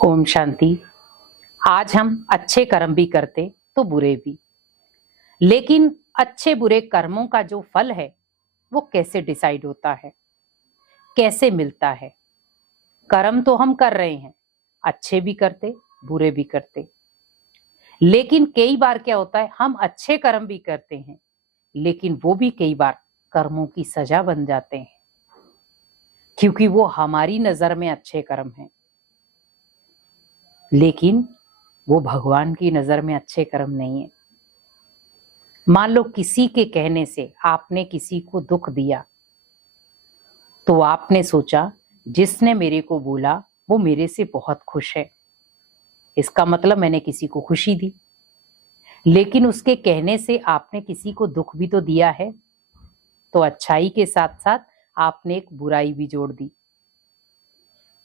ओम शांति। आज हम अच्छे कर्म भी करते तो बुरे भी, लेकिन अच्छे बुरे कर्मों का जो फल है वो कैसे डिसाइड होता है, कैसे मिलता है। कर्म तो हम कर रहे हैं, अच्छे भी करते बुरे भी करते, लेकिन कई बार क्या होता है, हम अच्छे कर्म भी करते हैं लेकिन वो भी कई बार कर्मों की सजा बन जाते हैं, क्योंकि वो हमारी नजर में अच्छे कर्म हैं, लेकिन वो भगवान की नजर में अच्छे कर्म नहीं है। मान लो किसी के कहने से आपने किसी को दुख दिया, तो आपने सोचा जिसने मेरे को बोला वो मेरे से बहुत खुश है, इसका मतलब मैंने किसी को खुशी दी। लेकिन उसके कहने से आपने किसी को दुख भी तो दिया है, तो अच्छाई के साथ साथ आपने एक बुराई भी जोड़ दी।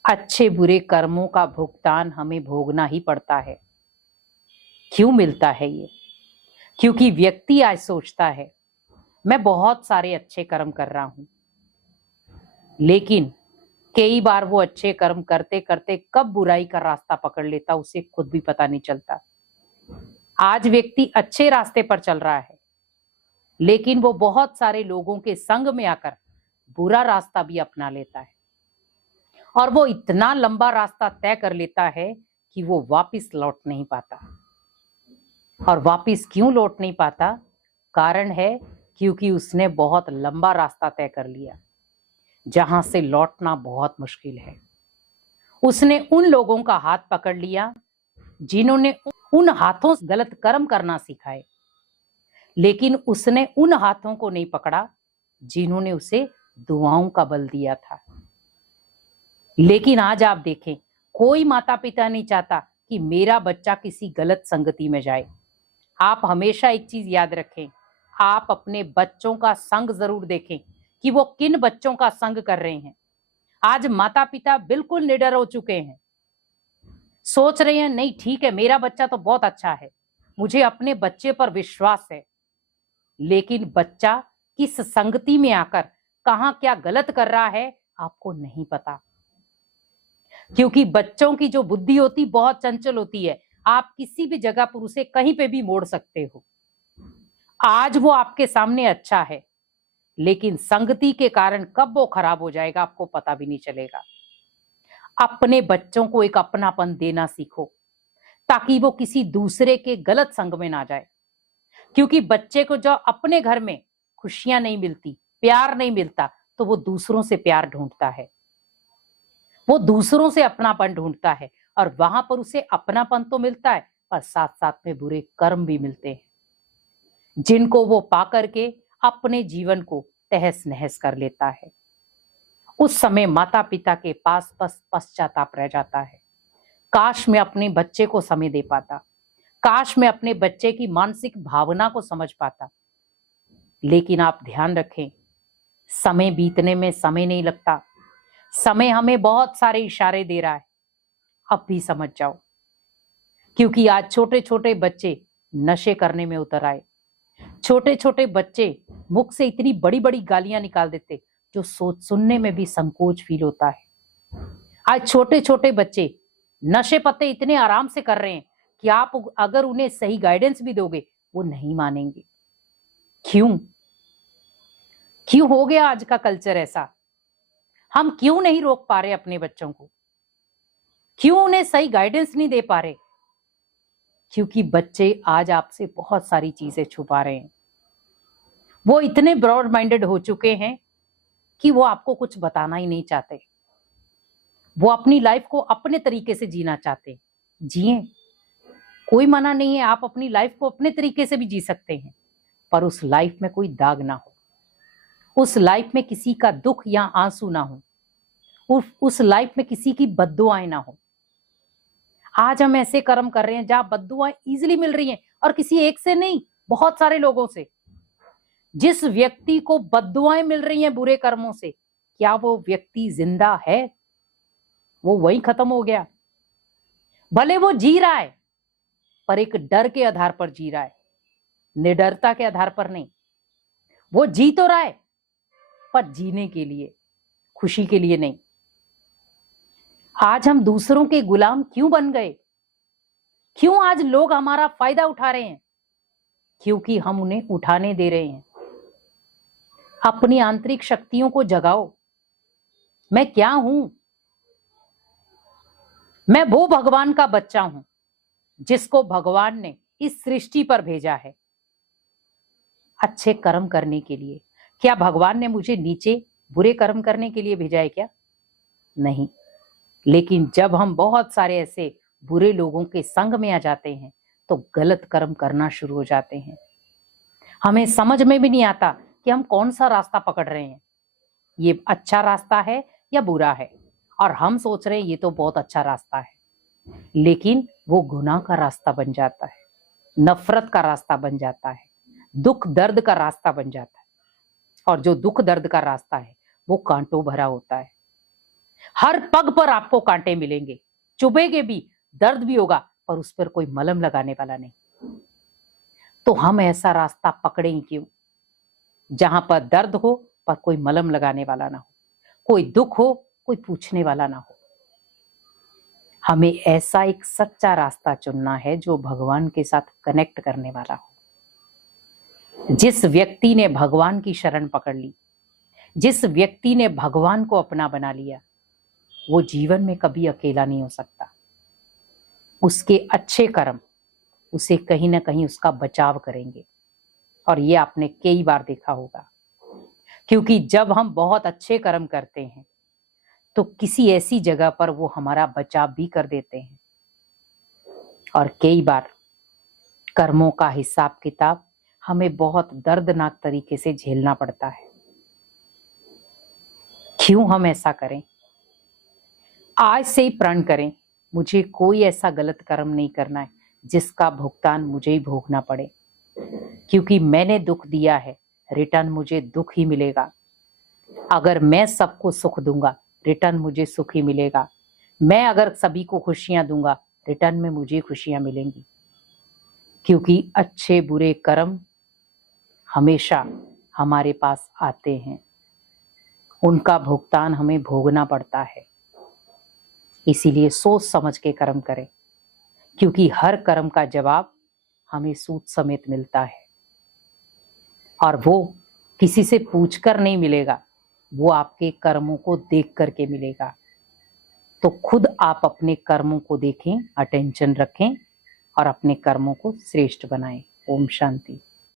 अच्छे बुरे कर्मों का भुगतान हमें भोगना ही पड़ता है। क्यों मिलता है ये? क्योंकि व्यक्ति आज सोचता है मैं बहुत सारे अच्छे कर्म कर रहा हूं, लेकिन कई बार वो अच्छे कर्म करते करते कब बुराई का रास्ता पकड़ लेता उसे खुद भी पता नहीं चलता। आज व्यक्ति अच्छे रास्ते पर चल रहा है, लेकिन वो बहुत सारे लोगों के संग में आकर बुरा रास्ता भी अपना लेता है, और वो इतना लंबा रास्ता तय कर लेता है कि वो वापस लौट नहीं पाता। और वापस क्यों लौट नहीं पाता? कारण है क्योंकि उसने बहुत लंबा रास्ता तय कर लिया, जहां से लौटना बहुत मुश्किल है। उसने उन लोगों का हाथ पकड़ लिया जिन्होंने उन हाथों से गलत कर्म करना सिखाए, लेकिन उसने उन हाथों को नहीं पकड़ा जिन्होंने उसे दुआओं का बल दिया था। लेकिन आज आप देखें, कोई माता पिता नहीं चाहता कि मेरा बच्चा किसी गलत संगति में जाए। आप हमेशा एक चीज याद रखें, आप अपने बच्चों का संग जरूर देखें कि वो किन बच्चों का संग कर रहे हैं। आज माता पिता बिल्कुल निडर हो चुके हैं, सोच रहे हैं नहीं ठीक है, मेरा बच्चा तो बहुत अच्छा है, मुझे अपने बच्चे पर विश्वास है। लेकिन बच्चा किस संगति में आकर कहां क्या गलत कर रहा है आपको नहीं पता, क्योंकि बच्चों की जो बुद्धि होती बहुत चंचल होती है। आप किसी भी जगह पर उसे कहीं पे भी मोड़ सकते हो। आज वो आपके सामने अच्छा है, लेकिन संगति के कारण कब वो खराब हो जाएगा आपको पता भी नहीं चलेगा। अपने बच्चों को एक अपनापन देना सीखो, ताकि वो किसी दूसरे के गलत संग में ना जाए। क्योंकि बच्चे को जो अपने घर में खुशियां नहीं मिलती, प्यार नहीं मिलता, तो वो दूसरों से प्यार ढूंढता है, वो दूसरों से अपनापन ढूंढता है, और वहां पर उसे अपनापन तो मिलता है, पर साथ साथ में बुरे कर्म भी मिलते हैं, जिनको वो पाकर के अपने जीवन को तहस नहस कर लेता है। उस समय माता पिता के पास बस पश्चाताप रह जाता है, काश मैं अपने बच्चे को समय दे पाता, काश मैं अपने बच्चे की मानसिक भावना को समझ पाता। लेकिन आप ध्यान रखें, समय बीतने में समय नहीं लगता। समय हमें बहुत सारे इशारे दे रहा है, अब भी समझ जाओ। क्योंकि आज छोटे छोटे बच्चे नशे करने में उतर आए, छोटे छोटे बच्चे मुख से इतनी बड़ी बड़ी गालियां निकाल देते जो सोच सुनने में भी संकोच फील होता है। आज छोटे छोटे बच्चे नशे पत्ते इतने आराम से कर रहे हैं कि आप अगर उन्हें सही गाइडेंस भी दोगे वो नहीं मानेंगे। क्यों क्यों हो गया आज का कल्चर ऐसा? हम क्यों नहीं रोक पा रहे अपने बच्चों को? क्यों उन्हें सही गाइडेंस नहीं दे पा रहे? क्योंकि बच्चे आज आपसे बहुत सारी चीजें छुपा रहे हैं। वो इतने ब्रॉड माइंडेड हो चुके हैं कि वो आपको कुछ बताना ही नहीं चाहते। वो अपनी लाइफ को अपने तरीके से जीना चाहते। जिए, कोई मना नहीं है, आप अपनी लाइफ को अपने तरीके से भी जी सकते हैं, पर उस लाइफ में कोई दाग ना हो, उस लाइफ में किसी का दुख या आंसू ना हो, उस लाइफ में किसी की बद्दुआएं ना हो। आज हम ऐसे कर्म कर रहे हैं जहां बद्दुआएं इजीली मिल रही हैं, और किसी एक से नहीं, बहुत सारे लोगों से। जिस व्यक्ति को बद्दुआएं मिल रही हैं बुरे कर्मों से, क्या वो व्यक्ति जिंदा है? वो वहीं खत्म हो गया। भले वो जी रहा है, पर एक डर के आधार पर जी रहा है, निडरता के आधार पर नहीं। वो जी तो रहा है, पर जीने के लिए, खुशी के लिए नहीं। आज हम दूसरों के गुलाम क्यों बन गए? क्यों आज लोग हमारा फायदा उठा रहे हैं? क्योंकि हम उन्हें उठाने दे रहे हैं। अपनी आंतरिक शक्तियों को जगाओ। मैं क्या हूं? मैं वो भगवान का बच्चा हूं जिसको भगवान ने इस सृष्टि पर भेजा है अच्छे कर्म करने के लिए। क्या भगवान ने मुझे नीचे बुरे कर्म करने के लिए भेजा है क्या? नहीं। लेकिन जब हम बहुत सारे ऐसे बुरे लोगों के संग में आ जाते हैं तो गलत कर्म करना शुरू हो जाते हैं। हमें समझ में भी नहीं आता कि हम कौन सा रास्ता पकड़ रहे हैं, ये अच्छा रास्ता है या बुरा है। और हम सोच रहे हैं ये तो बहुत अच्छा रास्ता है, लेकिन वो गुनाह का रास्ता बन जाता है, नफरत का रास्ता बन जाता है, दुख दर्द का रास्ता बन जाता है। और जो दुख दर्द का रास्ता है वो कांटों भरा होता है। हर पग पर आपको कांटे मिलेंगे, चुभेंगे भी, दर्द भी होगा, पर उस पर कोई मलहम लगाने वाला नहीं। तो हम ऐसा रास्ता पकड़ें क्यों जहां पर दर्द हो पर कोई मलहम लगाने वाला ना हो, कोई दुख हो कोई पूछने वाला ना हो। हमें ऐसा एक सच्चा रास्ता चुनना है जो भगवान के साथ कनेक्ट करने वाला हो। जिस व्यक्ति ने भगवान की शरण पकड़ ली, जिस व्यक्ति ने भगवान को अपना बना लिया, वो जीवन में कभी अकेला नहीं हो सकता। उसके अच्छे कर्म उसे कहीं ना कहीं उसका बचाव करेंगे। और ये आपने कई बार देखा होगा, क्योंकि जब हम बहुत अच्छे कर्म करते हैं तो किसी ऐसी जगह पर वो हमारा बचाव भी कर देते हैं। और कई बार कर्मों का हिसाब किताब हमें बहुत दर्दनाक तरीके से झेलना पड़ता है। क्यों हम ऐसा करें? आज से ही प्रण करें, मुझे कोई ऐसा गलत कर्म नहीं करना है जिसका भुगतान मुझे ही भोगना पड़े। क्योंकि मैंने दुख दिया है, रिटर्न मुझे दुख ही मिलेगा। अगर मैं सबको सुख दूंगा, रिटर्न मुझे सुख ही मिलेगा। मैं अगर सभी को खुशियां दूंगा, रिटर्न में मुझे खुशियां मिलेंगी। क्योंकि अच्छे बुरे कर्म हमेशा हमारे पास आते हैं, उनका भुगतान हमें भोगना पड़ता है। इसीलिए सोच समझ के कर्म करें, क्योंकि हर कर्म का जवाब हमें सूद समेत मिलता है। और वो किसी से पूछकर नहीं मिलेगा, वो आपके कर्मों को देख करके मिलेगा। तो खुद आप अपने कर्मों को देखें, अटेंशन रखें और अपने कर्मों को श्रेष्ठ बनाएं। ओम शांति।